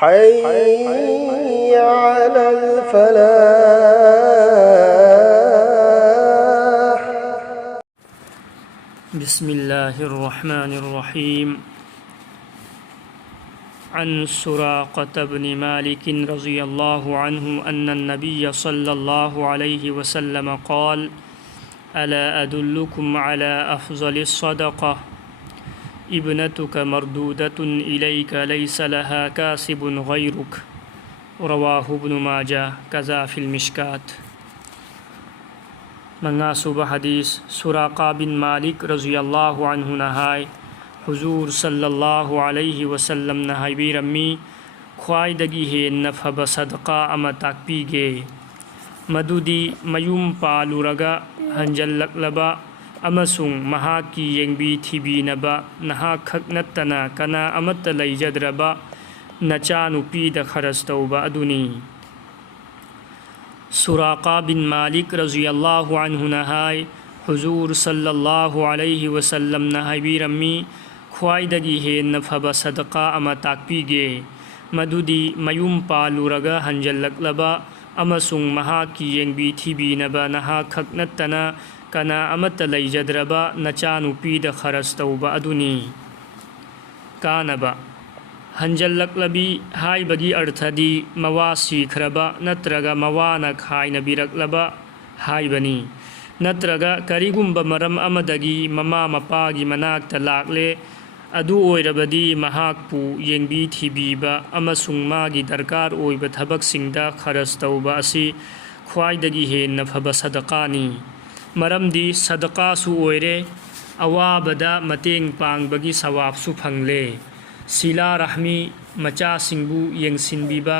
حي على الفلاح. بسم الله الرحمن الرحيم. عن سراقة بن مالك رضي الله عنه أن النبي صلى الله عليه وسلم قال: ألا أدلكم على أفضل الصدقة؟ ابنتك مردودة إليك ليس لها كاسب غيرك. رواه ابن ماجه كذا في المشكات. مناسب حديث سراقة بن مالك رضي الله عنه نهاي حضور صلى الله عليه وسلم نهاي بيرمي خوايدگي هن فب صدقة أما تاكبيگي مدودي ميوم پالورغا هنجلق لبا أمسون مهاكي ينبي تبينبا نها خكنتنا كنا أمت ليجدربا نچانو پيد خرستوبا أدوني. سراقة بن مالك رضي الله عنه نهاي حضور صلى الله عليه وسلم نهاي بيرمي خوايدگي هن فب صدقة أما تاكبيگي مدودي ميوم پالورغا هنجلق لبا أمسون مهاكي ينبي تبينبا نها خكنتنا كنا أمت ليجدربا نچانو پيد خرستوبا أدوني. كانبا हंजल्लक्लबी हाइबगी अर्थदी मवा सीखरबा नत्रगा मवाना खाइनबिरक्लबा हाइबनी नत्रगा करिगुंबा मरम अमदगी ममा मपागी मनाक्ता लाक्ले अदु ओइरबदी महाकपु येंबी थिबीबा अमसुंग मागी दरकार ओइबा थबकसिंगदा खरस तौबा असि ख्वाइदगी हेन्ना फबा सदकानी मरमदी सदकासु ओइरे अवाबदा मतेंग पांगबगी सवाबसु फंगले सिला रहमी मचा सिंबू येंसिनबीबा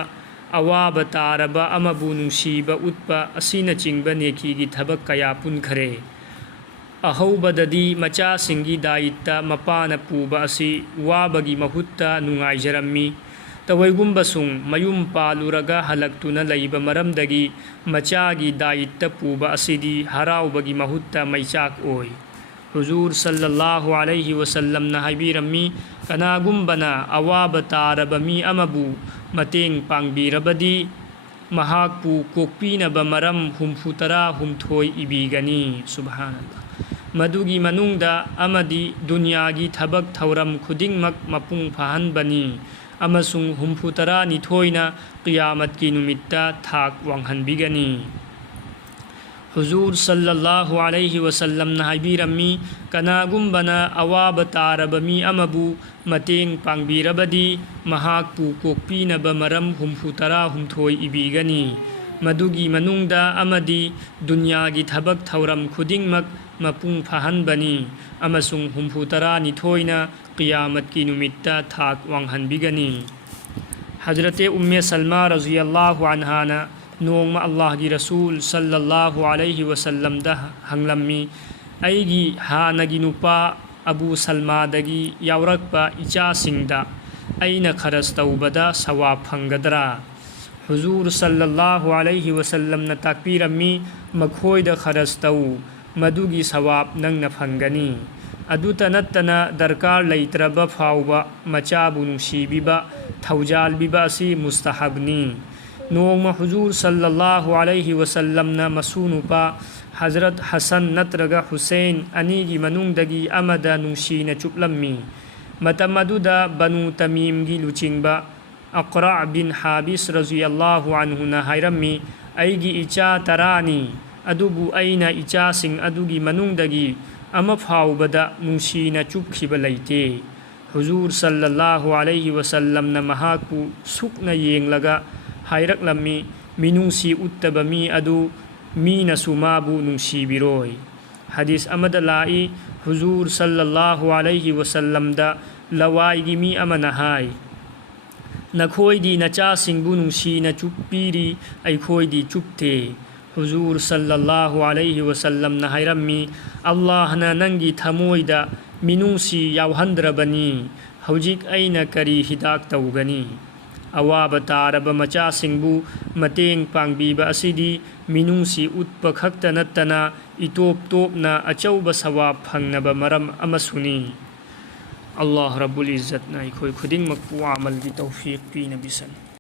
अवाब तारबा अमबु नुंसीबा उत्पा असीना चिंबा नेकीगी थबक कया पुनखरे अहौबददी मचा सिंगी दायित्ता मपाना पुबा असि वाबगी महुत्ता नुंगाइजरम्मी तवैगुंबसुंग मयुम पालुरगा हलक्तुना लैबा मरमदगी मचागी दायित्ता पुबा असिदी हराउबगी महुत्ता मैचाक ओय. हुजूर सल्लल्लाहु अलैहि वसल्लम नहाइबिरम्मी कनागुंबना अवाब तारब मी अमबु मतेंग पांगबिरबदी महाकपु कोकपीनबा मरम हुमफुतरा हुमथोय इबीगनी. सुबहानल्लाह. मदुगी मनुंगदा अमदी दुनियागी थबक थौरम खुदिंगमक मपुंग फहनबनी अमसुंग हुमफुतरा निथोयना क़ियामत की नुमित्ता थाक वांगहनबिगनी. हुजूर सल्लल्लाहु अलैहि वसल्लम नहाइबिरम्मी कनागुंबना अवाब तारब मी अमबु मतेंग पांगबिरबदी महाकपु कोकपीनबा मरम हुमफुतरा हुमथोय इबीगनी. मदुगी मनुंगदा अमदी दुनियागी थबक थौरम खुदिंगमक मपुंग फहनबनी अमसुंग हुमफुतरा निथोयना क़ियामत की नुमित्ता थाक वांगहनबिगनी. हजरत उम्मे सलमा रज़ियल्लाहु अन्हाना नोंमा अल्लाह की रसूल सल्लल्लाहु अलैहि वसल्लम दा हंगलम्मी अईगी हानगी नुपा अबू सलमादगी यावरकपा इचासिंगदा अईना खरस तौबदा सवाब फंगदरा. हुजूर सल्लल्लाहु अलैहि वसल्लम न ताकपीरम्मी मखोयदा खरस तौ मदुगी सवाब नंगना फंगनी. अदुता नत्तना दरकार लैत्रबा फाउबा मचाबु नुंसीबिबा थौजालबिबा असि मुस्तहबनी. नोंमा हुजूर सल्लल्लाहु अलैहि वसल्लम न मसूनुपा हजरत हसन नत्रगा हुसैन अनीगी मनुंगदगी अमदा नुंसीना चुपलम्मी. मतम अदुदा बनु तमीमगी लुचिंगबा अक़रा बिन हाबिस रज़ियल्लाहु अन्हु न हायरम्मी अईगी इचा तरानी अदुबु अईना इचासिंग अदुगी मनुंगदगी अमा फाउबदा नुंसीना चुपखिबा लैते. हुजूर सल्लल्लाहु अलैहि वसल्लम न महाकपु सुकना येंगलगा हायरकलम्मी मिनुंसी उत्तबा मी अदु मीनसु माबु नुंसीबिरोय. हदीस अमद लाई हुजूर सल्लल्लाहु अलैहि वसल्लम दा लवाईगी मी अमना हाय नखोयदी नचासिंगबु नुंसीना चुप्पीरी अईखोयदी चुप्ते. हुजूर सल्लल्लाहु अलैहि वसल्लम न हायरम्मी अल्लाहना नंगी थमोयदा मिनुंसी यावहंद्रबनी हौजिक अईना करी हिदाक तौगनी. अवाब तारब मचासिंगबु मतेंग पांगबीबा असिदी मिनुंसी उत्प खक्त नत्तना इतोप तोपना अचौब सवाब फंगनबा मरम अमसुनी. अल्लाह रब्बुल इज़्ज़तना अखोई खुदिंगमक्पु अमल की तौफीक पीनबिसन।